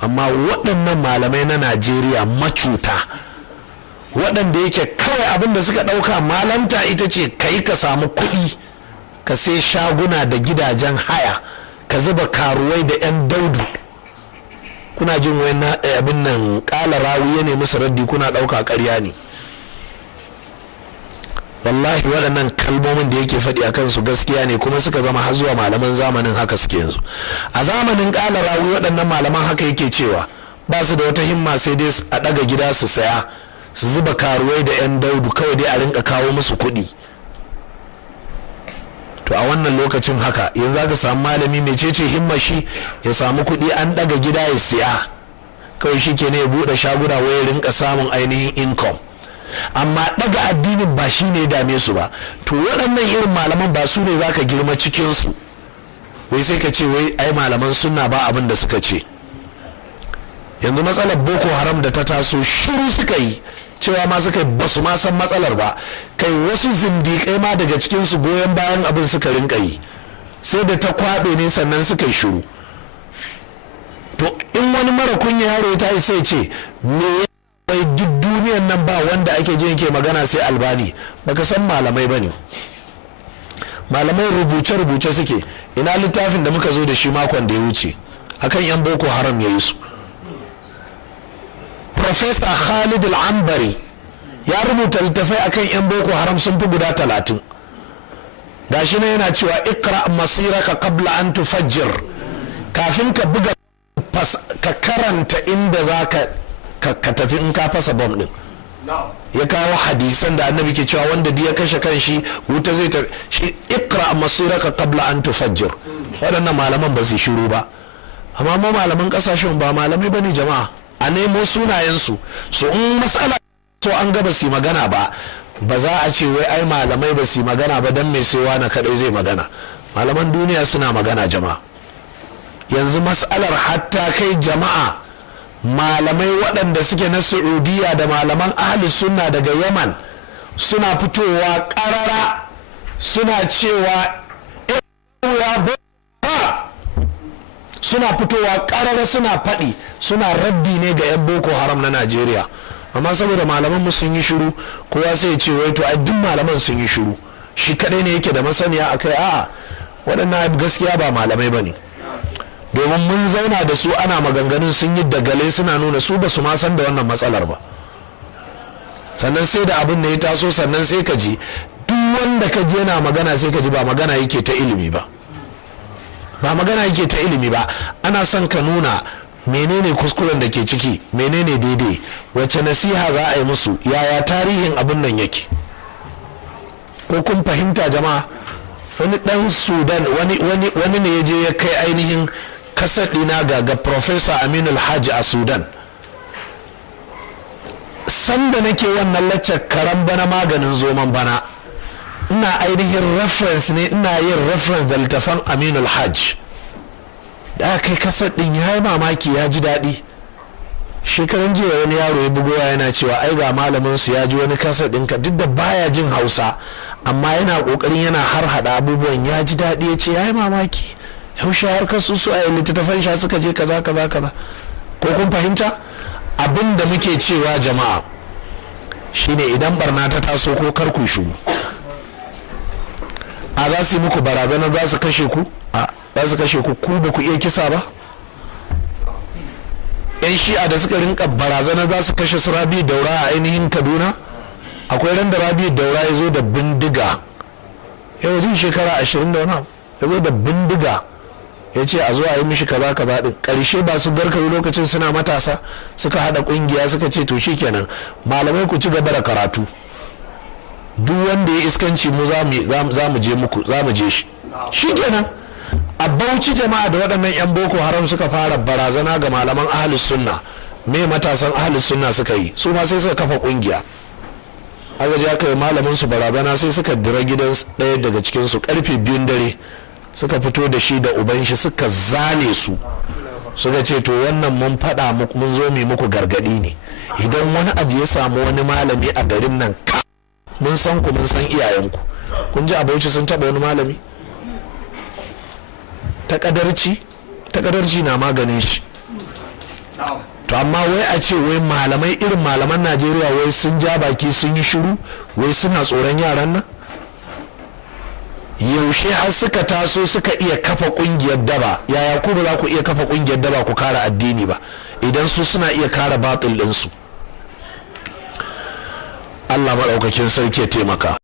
amma waɗannan malamai na Najeriya macuta waɗanda yake kawai abin da suka ɗauka malanta ita ce kai ka samu kuɗi ka sai shaguna da gidajen haya ka zuba karuwai da 'yan daudu. Kuna jin wani abin nan ƙala rawi ya nemi su raddi kuna ɗauka ƙarya ne. Wallahi waɗannan kalmomin da yake faɗi a kansu gaskiya ne kuma suka zama har zuwa malaman zamanin haka suke yanzu. A zamanin ƙala rawi waɗannan malaman haka yake cewa ba su da wata himma sai dai a ɗaga gida su saya su zuba karuwai da 'yan daudu kawai dai a rinka kawo musu kuɗi. To a wannan lokacin haka yanzu aka samu malami mai cece himma shi ya samu kuɗi an ɗaga gida ya siya kawai shi ke ne ya buɗe shaguna wai ya rinka samun ainihin income. Amma ɗaga addinin ba shi ne ya dame su ba. To waɗannan irin malaman ba su ne za ka girma cikinsu wai sai ka ce wai ai malaman sunna ba abin da suka ce. Yanzu matsalar boko haram da ta taso shiru suka yi cewa ma suka ba su ma san matsalar ba, kai wasu zindiƙai ma daga cikinsu goyon bayan abin suka rinka yi, sai da ta kwaɓe ne sannan suka yi shiru. To in wani mara kunya yaro ta yi sai ce me ya duk duniyan nan ba wanda ake jin ke magana sai Albani. Baka san malamai ba ne, malamai rubuce-rubuce suke. Ina littafin da muka zo da shi makon da ya wuce akan yan boko haram ya yi su. Profesa Khalid Al-Ambari ya rubuta littafai akan 'yan boko haram sun fi guda 30. Gashi ne yana cewa ikra masiraka qabla an tufajjir, kafin ka buga ka karanta inda za ka tafi in ka fasa bom din. Ya kawo hadisan da annabi ke cewa wanda ya kashe kanshi wuta zai tafi shi. Ikra masiraka qabla an tufajjir. Waɗannan malaman ba su shiru ba, amma mu malaman kasashen ba malamai bane jama'a. A nemo sunayensu su in matsala so an ga ba su magana ba, ba za a ce wai ai malamai ba su magana ba dan mai sai wani kadai zai magana. Malaman duniya suna magana jama'a. Yanzu matsalar hatta kai jama'a malamai waɗanda suke na Saudiya da malaman ahli sunna daga Yaman suna fitowa ƙarara suna cewa suna fitowa ƙarara suna faɗi suna raddi ne ga 'yan boko haram na Najeriya. Amma saboda malaman mu sun yi shiru, kowa sai ya ce wai to ai duk malaman sun yi shiru, shi kadai ne yake da masaniya akai. A'a, waɗannan gaskiya ba malamai bane, domin mun zauna da su ana maganganun sun yi dagale suna nuna su ba su ma san da wannan matsalar ba. Sannan sai da abin da ya taso sannan sai ka ji duk wanda ka ji yana magana sai ka ji ba magana yake ta ilimi ba, ba magana yake ta ilimi ba. Ana son ka nuna menene kuskuren da ke ciki, menene daidai, wacce nasiha za a yi musu, yaya tarihin abin nan yake. Ko kun fahimta jama'a? Wani dan Sudan wani ne ya je ya kai ainihin kasadina ga Professor Aminu Alhaji a Sudan. Sanda nake wannan laccar karan bana maganin zoman bana, ina ainihin reference ne, ina yin reference da littafan Aminu Alhaji. Da aka kai kasar din ya yi mamaki, ya ji daɗi. Shekaran jiya wani yaro ya bugowa yana cewa ai ga malamin su ya ji wani kasar ɗinka, duk da baya jin Hausa amma yana kokarin yana harhaɗa abubuwan, ya ji daɗi. Ya ce ya yi mamaki yaushe harkar su a littattafan sha suka je kaza kaza kaza. Ko kun fahimta? Abin da muke cewa jama'a shine idan barna ta taso ko kar ku shiru. A za su yi muku barazana za su kashe ku? Za su kashe ku ba ku iya kisa ba? Yan shi'a da suka rinka barazana za su kashe su Rabi Daura a ainihin Kaduna, akwai ran da Rabi Daura ya zo da bindiga, yau jin shekara 20 da wani, ya zo da bindiga ya ce a zo a yi mishi kaza kaza din. Karshe ba su garkaru lokacin suna matasa suka hada kungiya suka ce to shikenan malamai ku ci gaba da karatu, duk wanda ya iskanci mu za mu je muku, za mu je shi. Shikenan a Bauchi jama'a da waɗannan 'yan boko haram suka fara barazana ga malaman ahlus sunna. Me matasan ahlus sunna suka yi? Su ma sai suka kafa kungiya, aka je aka yi malamin su barazana, sai suka dira gidan ɗaya daga cikin su karfe 2 dare suka fito da shi da uban shi suka zane su, suka ce to wannan mun faɗa mun zo mu muku gargaɗi ne, idan wani abu ya samu wani malami a garin nan mun san ku mun san iyayenku. Kun ji a Bauchi sun taɓa wani malami? Takadarci na maganin shi. to amma wai a ce wai malamai irin malaman Najeriya wai sun ja baki sun yi shiru wai suna tsoron yaran nan. Yaushe har suka taso suka iya kafa kungiyar daba, yaya ku ba za ku iya kafa kungiyar daba ku kare addini ba idan su suna iya kare batil ɗinsu? Allah maɗaukakin sarki ya taimaka.